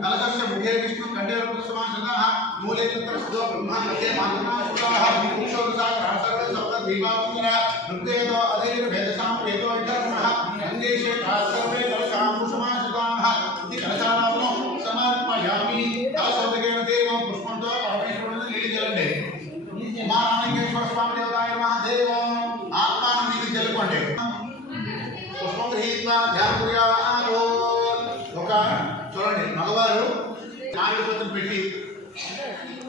कलशस्य मुखे विष्णु कंठे समासनः मूले तत्र सदो ब्रह्मा मध्ये माननाः विक्षोभसागरः सर्वे सप्त दीपावन्तरः ऋग्वेदो अधैर् वेदसां वेदो विधर्मः अन्येषे सर्वे कलशां समासनः इति कलशानां समर्पयामि कलशोदकेन देवं पुष्पंतो परमेश्वरनं नीलिजलंडे उमानालिंगेश्वर स्वामी देवताय नमः देवं आत्मानं नीलिजलकोंडे पुष्पं गृहीत्वा ध्यानपूर्यालो ఒక చూడండి మగవారు నాలుగు చేతులు పెట్టి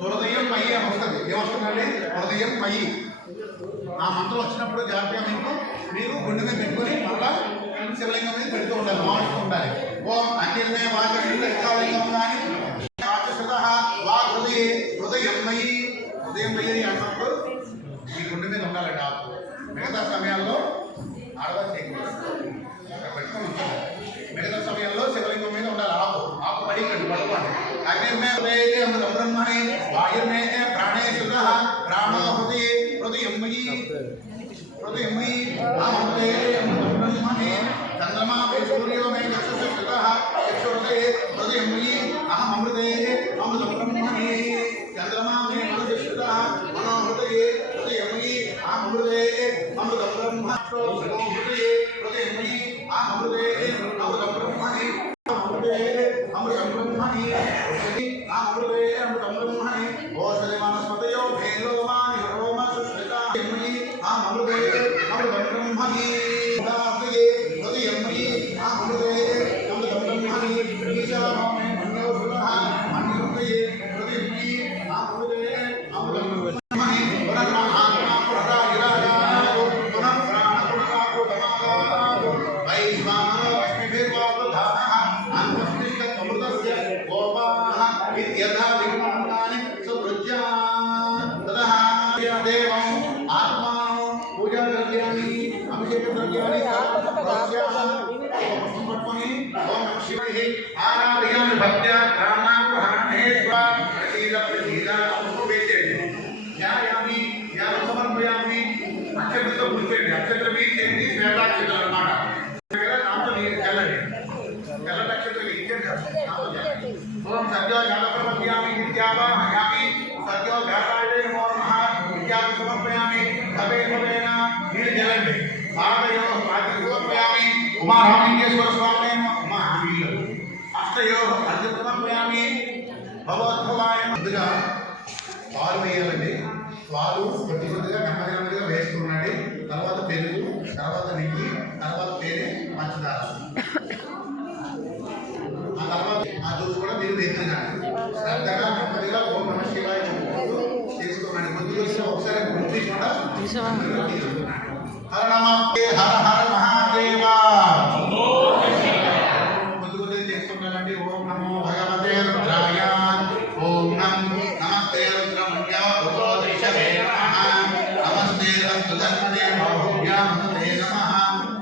హృదయం పై వస్తుంది ఏమొస్తుందండి హృదయం పై ఆ మంత్రం వచ్చినప్పుడు జాగ్రత్తగా మీరు గుండె మీద పెట్టుకొని మళ్ళా శివలింగం మీద పెడుతూ ఉండాలి మాడుతూ ఉండాలి ఓం అన్నిమే వాచలింగం కానీ హృదయం మయి అన్నప్పుడు ఈ గుండె మీద ఉండాలండి ఆకు మిగతా సమయాల్లో ఆడవాళ్ళు చేయకూడదు పెట్టుకొని ఉంటారు మిగతా సమయంలో శివలింగం మీద ఉండాలి ఆకు పడి పడుకోండి అగ్నిర్మే బ్రహ్మణి వాయుర్మే ప్రాణే శుద్ధ ప్రాణో హృదయం మయి బ్రహ్మణి చంద్రమా సూర్యో మే చక్షుష శుద్ధ చక్షుహృదయే హృదయం మయి అహం అమృతే అమృత బ్రహ్మణి చంద్రమా మే మనసు శుద్ధ మనో హృదయే హృదయం మయి అహం అమృతే అమృత బ్రహ్మ హృదయే హృదయం మయి అహం అమృతే అమృత బ్రహ్మణి అమృత బ్రహ్మణి అమృతే అమృత బ్రహ్మణి ఓషధి వనస్పతయో భేలోమాని రోమ సుష్మితామణి అమృతే అమృత బ్రహ్మణి హృదయం మయి అమృతే అమృత బ్రహ్మణి ఈశానోమే మన్యోషధః మన్యోహృదయే హృదయం మయి అమృతే అమృత బ్రహ్మణి పునర్మహాత్మా పునరాయిరాజానో పునః ప్రాణ పునరాకృతమానో వైశ్వానో లక్ష్మీభిర్వాదుధానః అన్వస్మికమృతస్య గోపాః ఇత్యథా విగ్రహాన్ని సువృజ్యా తదః దేవం ఆత్మానో పూజా ద్రవ్యాన్ని అభిషేక ద్రవ్యాన్ని సమర్పణి ఓం నమః శివాయ ఆరాధయామి భక్త్యా గ్రామాగ్రహణేశ్వర ప్రసీద అనుభవేతేమి ధ్యాయామి ధ్యానం సమర్పయామి అక్షతలతో పూజేయండి అక్షతలు మీరు చేయండి శ్వేతాక్షతలు అన్నమాట నాతో మీరు చల్లండి తెల్ల నక్షత్రం ఇచ్చేది ఓం సద్యో జాలప్రపద్యామి విద్యావాహయామి సద్యో వ్యాసాయ నమో నమః విద్యామి సమర్పయామి భవేన నీరు జలండి సాగయో రాత్రి సమర్పయామి ఉమారామలింగేశ్వర స్వామి మహావీరు అష్టయో అర్జున సమర్పయామి భగవద్భవాయ ముందుగా పాలు వేయాలండి పాలు కొద్దిగా నెమ్మదిగా వేసుకున్నాండి తర్వాత పెరుగు తర్వాత నెయ్యి తర్వాత తేనె పంచదార ఆ తర్వాత ఆ జ్యూస్ కూడా మీరు వేస్తున్నాండి శ్రద్ధగా నెమ్మదిగా ఓం నమః శివాయ చెప్పుకుంటూ చేసుకోనండి ముందుకు ఒకసారి గుర్తు హర నమస్తే హర హర మహాదేవ ముందుకు చేసుకుంటానండి ఓం నమో భగవతే రుద్రాయ ఓం నమస్తే రుద్రమణ్య ఉదోదృశవే నమః నమస్తే అస్తు ధన్వనే బాహువ్యామతే నమః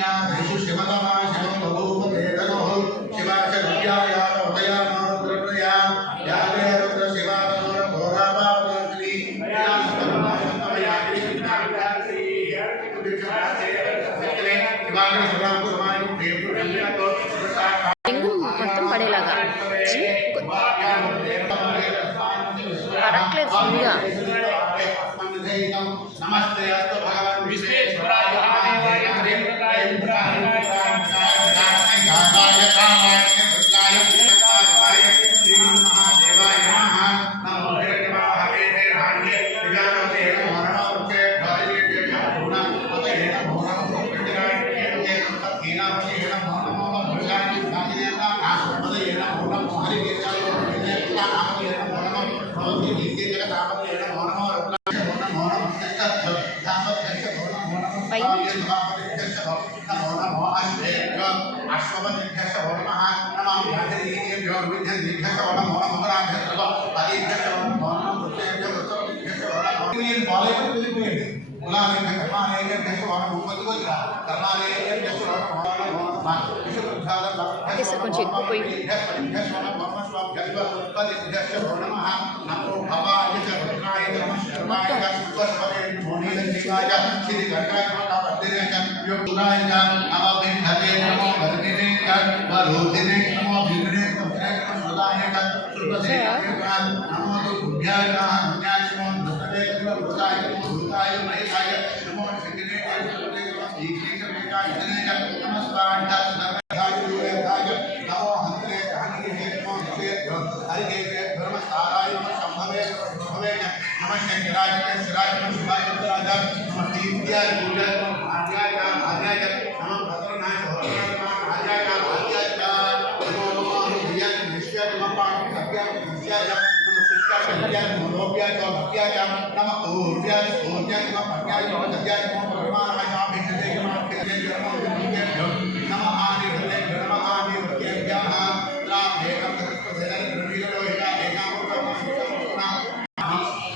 యా ధైషు శివతమా శివం బభూవతే ధనుః శివాశర్యాయ ఉదయానో రుద్రప్రయా యా దే రుద్ర శివానో ఘోరావావతి యా స్వర్ణమయాని విష్ణావిదాసి మొత్తం పడేలాగా పడట్లేదు ఫుల్గా నమస్తే అస్తు భగవాన్ విశ్వేశ్వరాయ కొంచెం ఎక్కువ పోయి మొత్తం योगुराय नमो बिंधते नमो वर्धिने वरोधिने नमो बिंधने सुदाय नमो दुभ्याय नमो नमस्ते दुताय दुताय महेशाय नमो सिद्धिने नमो दीक्षितमेकाय नमस्कार नमो हंते हनिहे नमो हरिहे धर्मसाराय नमः संभवे भवे नमः शंकराय शिराय नमः शिवाय राज नमः दीप्त्याय पूजाय आज्ञाय नमः भद्रनाय आज्ञाय नमो नमः दिव्याय निष्ठ्याय नमः पाठ सत्याय निष्ठ्याय नमः शिष्टाय सत्याय नमः लोभ्याय भक्त्याय नमः ऊर्जाय नमः प्रज्ञाय नमः सत्याय नमः परमानाय नमः भिन्नते नमः खेते नमः आदि हृदय नमः आदि हृदयभ्यः रामेकं सरस्वतीं द्रविणो हिता एकामृतं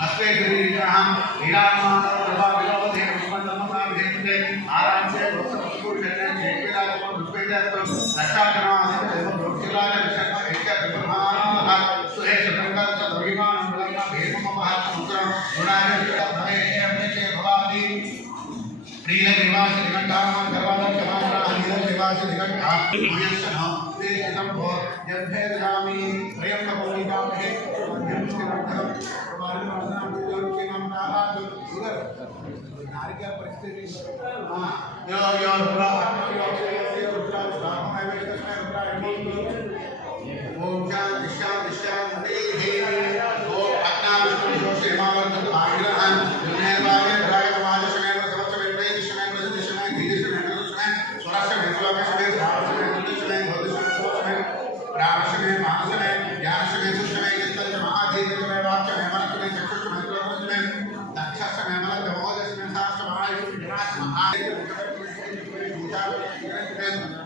अस्मे गुरुनाम लीलामान प्रभा विलोधे पुष्पन्नमः भेदते आरांशे वसुपुरुषने जेविराजम रुपेदातो रक्षाकरणाय देव रोक्षिलाय विषयः एकः ब्रह्माः सुहेश ब्रह्मः सर्वविमान ब्रह्म भेदम महासमुद्रं गुणाय भवे अभिषेक भवादि प्रिय निवास निकटामान करवादन समाना नील निवास निकटा यशः देशं भो यद्धेर्यामि प्रियं कपोलिकामहे मध्यम श्रीमद्धं प्रवादिमाना पूजन के नाम नाराज सुगर नारिकेल परिस्थिति यो यो रुद्रा यो रुद्रा स्वाहा में कृष्ण रुद्रा ओम शांति शांति शांति ओम पटना विष्णु श्रीमावत आग्रहण निर्वाणे भराय समाज समय समस्त में समय समय धीरे समय स्वराष्ट्र में स्वराष्ट्र में राष्ट्र में समय भविष्य समय राष्ट्र में मानस में ज्ञान समय सुषमय चिंतन महाधीर समय वाक्य में मन में चक्षुष में क्रोध में दक्ष समय मन मोद में शास्त्र महायुष विनाश महाय भूता में भूता में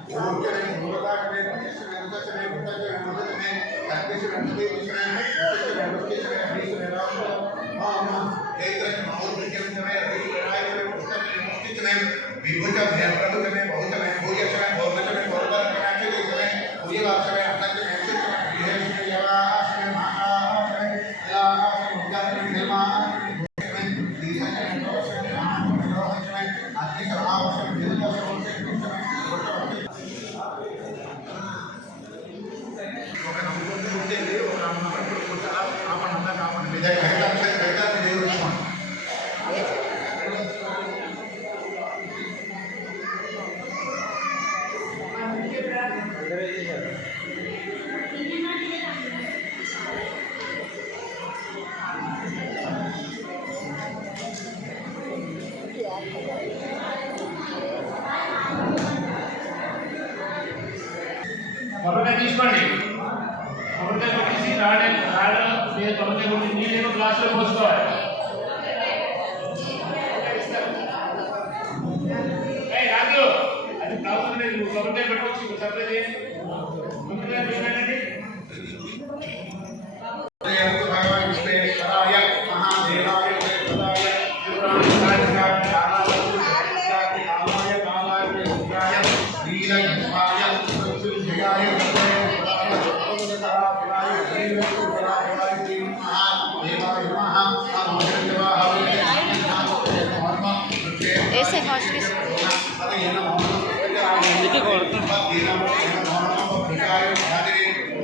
కొబ్బరికాయ తీసుకోండి కొబ్బరికాయ పెట్టేసి రాళ్ళ కొబ్బరికాయ కొట్టి నీళ్ళేమో గ్లాసులో పోసుకోవాలి రాజు అది అవసరం లేదు నువ్వు కొబ్బరికాయ పెట్టుకోవచ్చు సప్లై చేయండి కొబ్బరికాయ పెట్టండి भगवान विश्वेश्वराय महादेवाय ऐसे हॉस्पिस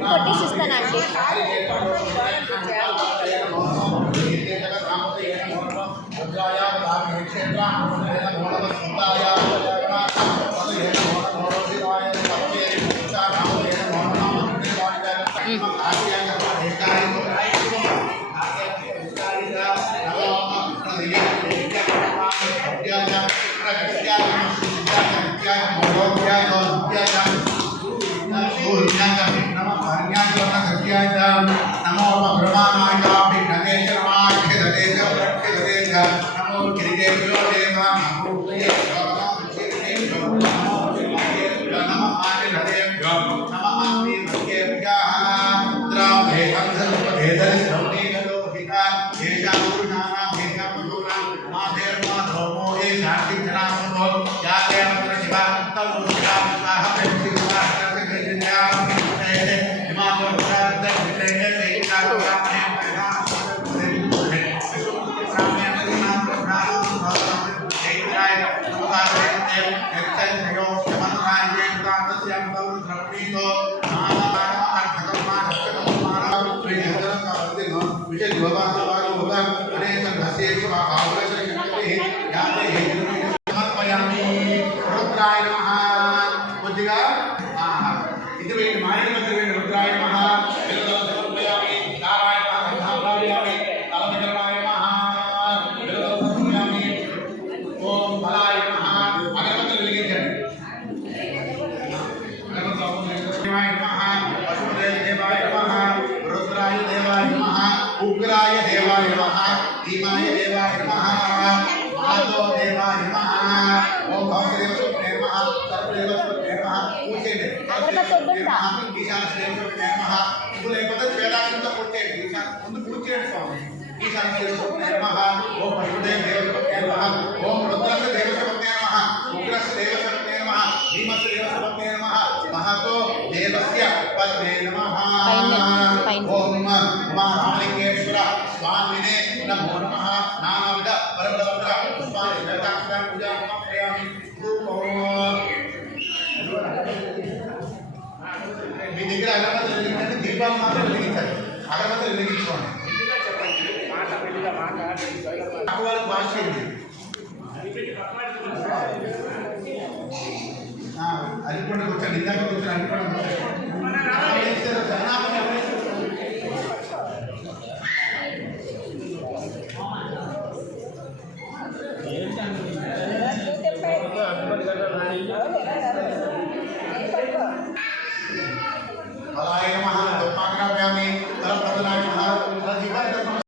కొట్టేసిస్తానండి नमो ब्रह्माय కొద్దిగా ఇది వేయండి మారేడు మధ్య వేయండి రుద్రాయ నమః పిల్లల సమర్పయామి నారాయణ నారాయణ తలమజలాయ నమః పిల్లల సమర్పయామి ఓం బలాయ నమః అగరబత్తులు వెలిగించండి అగరబత్తులు నమః పశుదేవ దేవాయ నమః రుద్రాయ దేవాయ నమః ఉగ్రాయ దేవాయ నమః భీమాయ దేవాయ నమః మాతో దేవాయ నమః ఓం భావదేవ స్వప్నే నమః సర్వదేవ స్వప్నే నమః పూజేయండి ఈశాన శ్రేష్ఠే నమః ఇప్పుడు లేకపోతే వేదాంతంతో పూజేయండి ఈశాన ముందు పూజ చేయండి స్వామి ఈశాన శ్రేష్ఠే నమః ఓం పశుదేవ దేవ స్వప్నే నమః ఓం రుద్రస్య దేవ స్వప్నే నమః ఉగ్రస్య దేవ స్వప్నే నమః భీమస్య దేవ స్వప్నే నమః మహతో దేవస్య పద్మే నమః ఓం ఉమా రామలింగేశ్వర స్వామినే నమో నమః నానావిధ పరబ్రహ్మ పుష్పాన్ని వేదాంతం పూజా సమర్పయామి మీ దగ్గర అగరబత్తులు వెలిగించండి దీపాలు మాత్రం వెలిగించాలి అగరబత్తులు వెలిగించుకోండి వాళ్ళకి భాష ఏంటి అరికొండ కూర్చోండి ఇందాక కూర్చొని అరికొండ బలాయ నమః ధర్మాగ్రామ్యామి తలప్రదనాయ నమః తలదివాయ నమః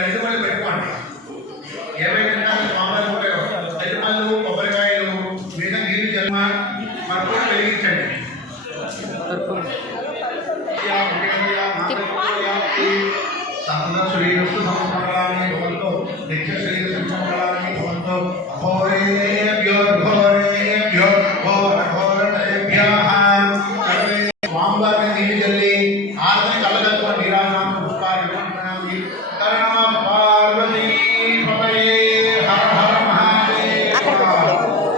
ఐదు మళ్ళీ పెట్టుకోండి ఏమైనా మామూలు ఉంటాయో ఐదు పళ్ళు కొబ్బరికాయలు మీద నీళ్ళు జన్మ మరొక వెలిగించండి శ్రీరస్తు సంస్కరణాన్ని భవంతో నిత్య శ్రీర సంస్కరణాన్ని భవంతో ఘోరేభ్యో ఘోరేభ్యో ఘోర ఘోరభ్యః స్వామివారిని నీళ్ళు జల్లి ఆరతి కళ్ళగత్వ నీరాజనం పుష్పాయ ప్రణామి కరణమ పార్వతీ పతయే హర హర మహాదేవ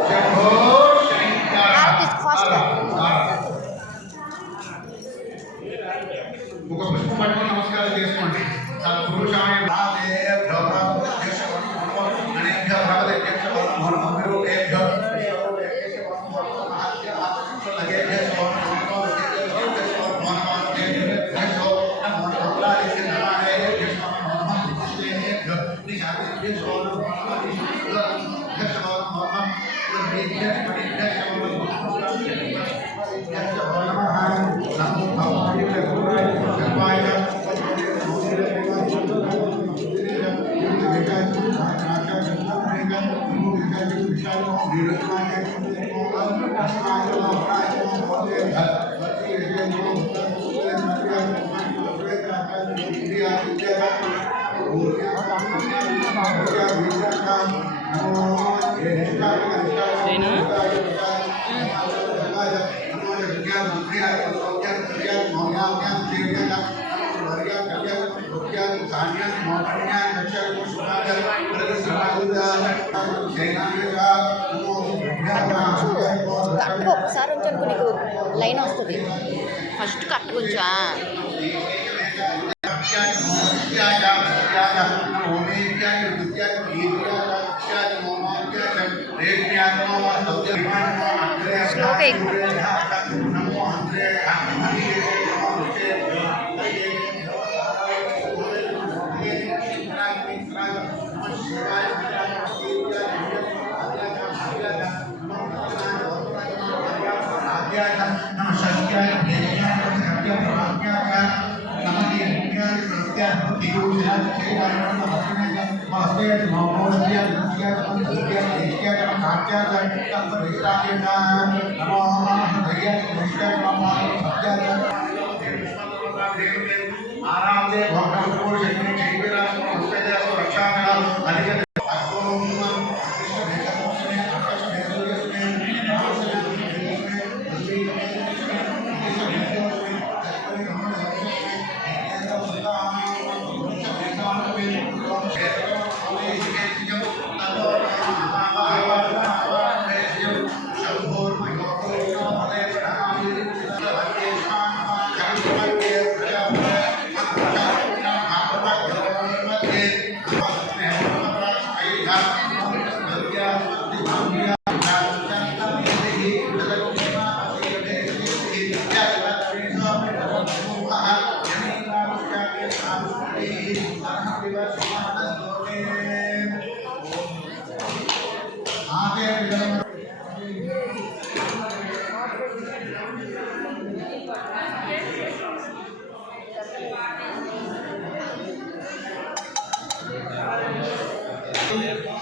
శంభో శంకర ఒక పుష్పం పట్టుకొని నమస్కారం చేసుకోండి సత్పురుషాయ మహాదేవ్యో అనేభ్యో భగవదేభ్యో నమోనమోభ్యో కట్టుకో ఒకసారి ఉంచనుకో నీకు లైన్ వస్తుంది ఫస్ట్ కట్టుకుంచా స్లోగా ఎక్కువ आराम से भगवान को शक्ति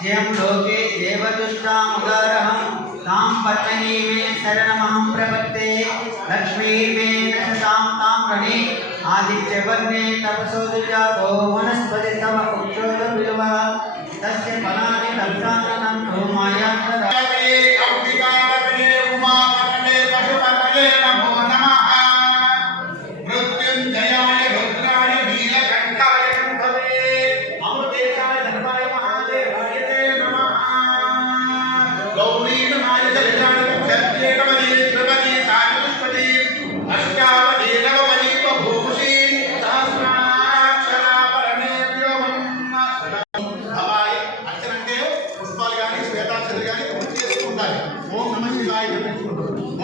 यं लोके देवदुष्टामुदारहं तां पत्नी मे शरणमहं प्रपत्ते लक्ष्मीर्मे नशतां तां गणे आदित्यवर्णे तपसो दुजातो वनस्पति तव पुक्षोदविलवः तस्य फलानि लब्धानं धूमायान्तरा ఓం నమః శివాయ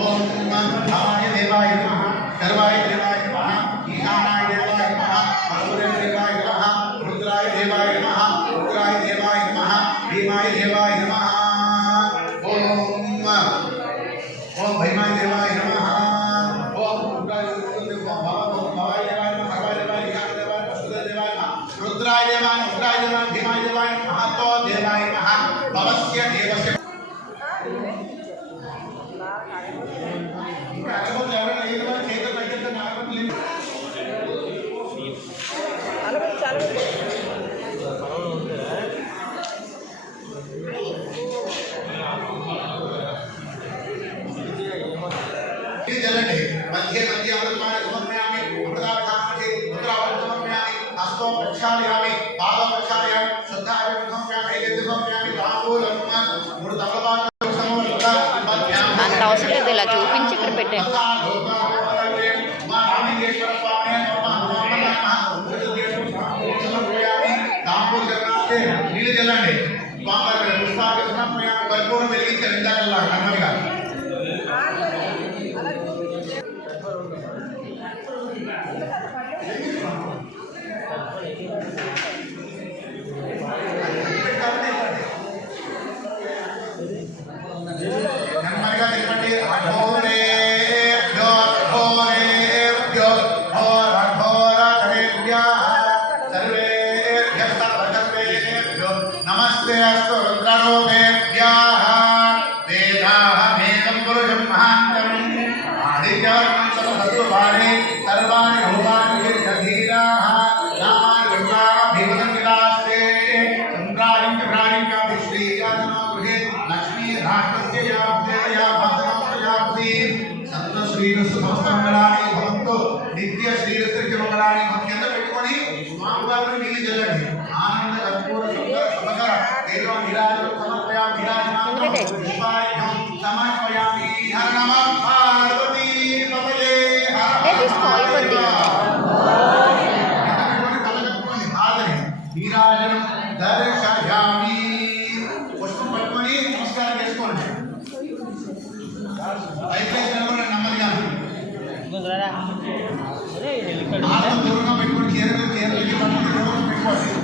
ఓం మహాయ దేవాయ నమః సర్వాయ దేవాయ నమః ఈశానాయ దేవాయ నమః పరమేశ్వరాయ దేవాయ నమః రుద్రాయ దేవాయ నమః రుద్రాయ దేవాయ నమః భీమాయ దేవాయ నమః ఓం ఓం భీమాయ దేవాయ నమః ఓం రుద్రాయ దేవాయ నమః సర్వాయ దేవాయ ఈశానాయ దేవాయ పరమేశ్వరాయ దేవాయ నమః రుద్రాయ దేవాయ భీమాయ దేవాయ మహతో దేవాయ నమః భవస్య దేవస్య जलने मध्य मध्य अमृतमाय समर्पयामि अमृतावधानमसि रुद्रावधं समर्पयामि हस्तो प्रक्षालयामि पादं प्रक्षालयामि श्रद्धाय समर्पयामि नैवेद्यं समर्पयामि ताम्बूलं मूడు తమలపాకులు సమర్పణ అంత అవసరం లేదు, ఇలా చూపించి ఇక్కడ పెట్టండి. నీళ్ళు చల్లండి. పుష్పాలు సమర్పయామి కర్పూరం వెలిగించారు ఇందాకల్లా కర్మగా. నెమ్మదిగా తిప్పండి. నమస్తే అస్తు రుద్రరూపేభ్యః వేదాహమేకం పురుషం మహాంతం ఆదిత్యవర్ణం సమస్తు భారే సర్వాణి రూపాణి ధీరాః నామాని దుర్గాః భీమతం విలాస్తే చంద్రాలింగ భ్రాలింగ విశ్రీయాజనో గృహే లక్ష్మీ రాష్ట్రస్య యాభ్యయా భాసమాప్రయాప్తి సంత శ్రీరస్తు సమస్తమంగళాని భవంతు నిత్య శ్రీరస్తు మంగళాని కింద పెట్టుకొని స్వామివారిని నీళ్ళు చల్లండి. ఆనంద కర్పూర సమకర ఏదో నిరాజనం సమర్పయామి విరాజమానం పుష్పాఢ్యం సమర్పయామి. హర నమః పార్వతీ పతయే హర నీరాజనం దర్శయామి. పుష్పం పట్టుకొని నమస్కారం చేసుకోండి. నెమ్మదిగా ఆనంద దూరంగా పెట్టుకొని చీరలు పెట్టుకోండి.